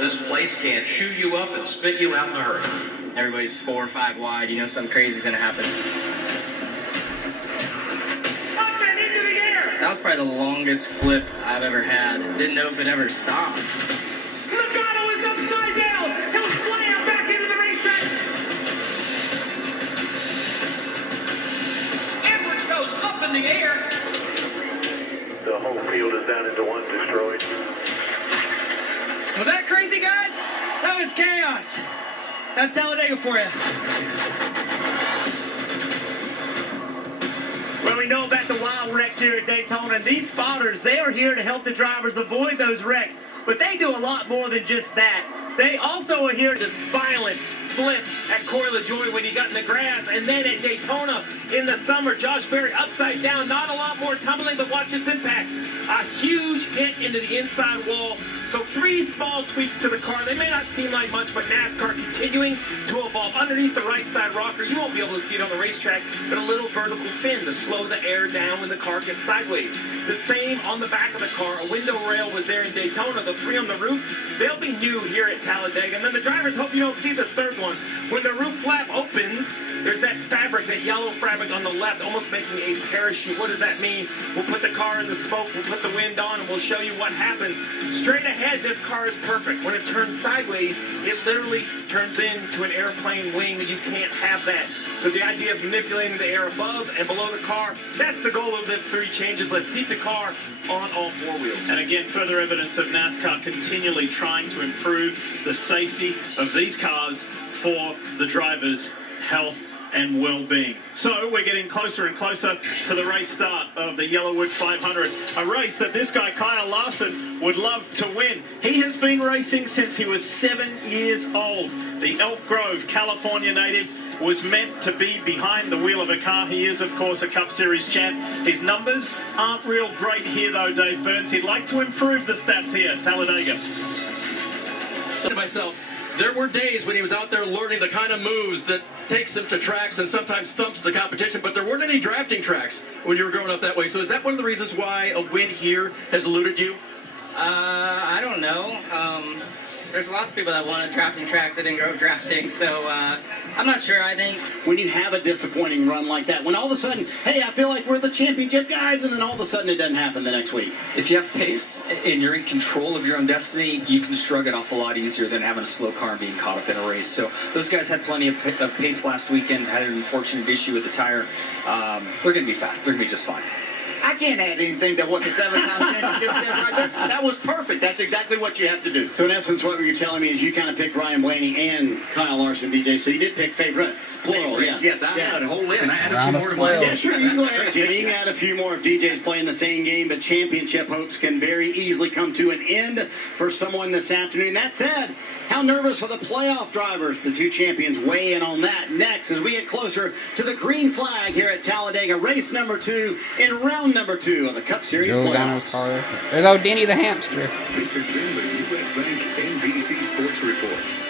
this place can't chew you up and spit you out in a hurry. Everybody's 4 or 5 wide. You know something crazy's going to happen. Up and into the air! That was probably the longest flip I've ever had. Didn't know if it ever stopped. Logano is upside down! He'll slam back into the racetrack! Average goes up in the air. The whole field is down into one, destroyed. Was that crazy, guys? That was chaos. That's Talladega for you. Well, we know about the wild wrecks here at Daytona, and these spotters, they are here to help the drivers avoid those wrecks. But they do a lot more than just that. They also are here to this violent flip at Corey LaJoie when he got in the grass, and then at Daytona in the summer, Josh Berry upside down, not a lot more tumbling, but watch this impact. A huge hit into the inside wall. So 3 small tweaks to the car. They may not seem like much, but NASCAR continuing to evolve. Underneath the right side rocker, you won't be able to see it on the racetrack, but a little vertical fin to slow the air down when the car gets sideways. The same on the back of the car. A window rail was there in Daytona. The 3 on the roof, they'll be new here at Talladega. And then the drivers hope you don't see this third one. When the roof flap opens, there's that fabric, that yellow fabric on the left, almost making a parachute. What does that mean? We'll put the car in the smoke, we'll put the wind on, and we'll show you what happens. Straight ahead, this car is perfect. When it turns sideways, it literally turns into an airplane wing. You can't have that. So the idea of manipulating the air above and below the car, that's the goal of the 3 changes. Let's keep the car on all 4 wheels. And again, further evidence of NASCAR continually trying to improve the safety of these cars for the drivers' health and well-being. So we're getting closer and closer to the race start of the Yellowood 500, a race that this guy Kyle Larson would love to win. He has been racing since he was 7 years old. The Elk Grove, California native was meant to be behind the wheel of a car. He is, of course, a Cup Series champ. His numbers aren't real great here, though, Dave Burns. He'd like to improve the stats here at Talladega. To myself, there were days when he was out there learning the kind of moves that takes him to tracks and sometimes thumps the competition, but there weren't any drafting tracks when you were growing up that way. So is that one of the reasons why a win here has eluded you? I don't know. There's lots of people that want drafting tracks that didn't grow up drafting, so I'm not sure. I think when you have a disappointing run like that, when all of a sudden, hey, I feel like we're the championship guys, and then all of a sudden it doesn't happen the next week. If you have pace and you're in control of your own destiny, you can shrug it off a lot easier than having a slow car and being caught up in a race. So those guys had plenty of pace last weekend, had an unfortunate issue with the tire. They're going to be fast. They're going to be just fine. I can't add anything to what the 7-time champion just said right there. That was perfect. That's exactly what you have to do. So in essence, what you're telling me is you kind of picked Ryan Blaney and Kyle Larson, DJ. So you did pick favorites, plural. Favorites. Yes, I had a whole list. Can I add a few more to mine? Yeah, sure. You can go ahead, Jimmy. You can add a few more if DJ's playing the same game. But championship hopes can very easily come to an end for someone this afternoon. That said, how nervous are the playoff drivers? The 2 champions weigh in on that next as we get closer to the green flag here at Talladega, race number 2 in round number 2 of the Cup Series playoffs. There's old Denny the hamster. This has been the U.S. Bank NBC Sports Report.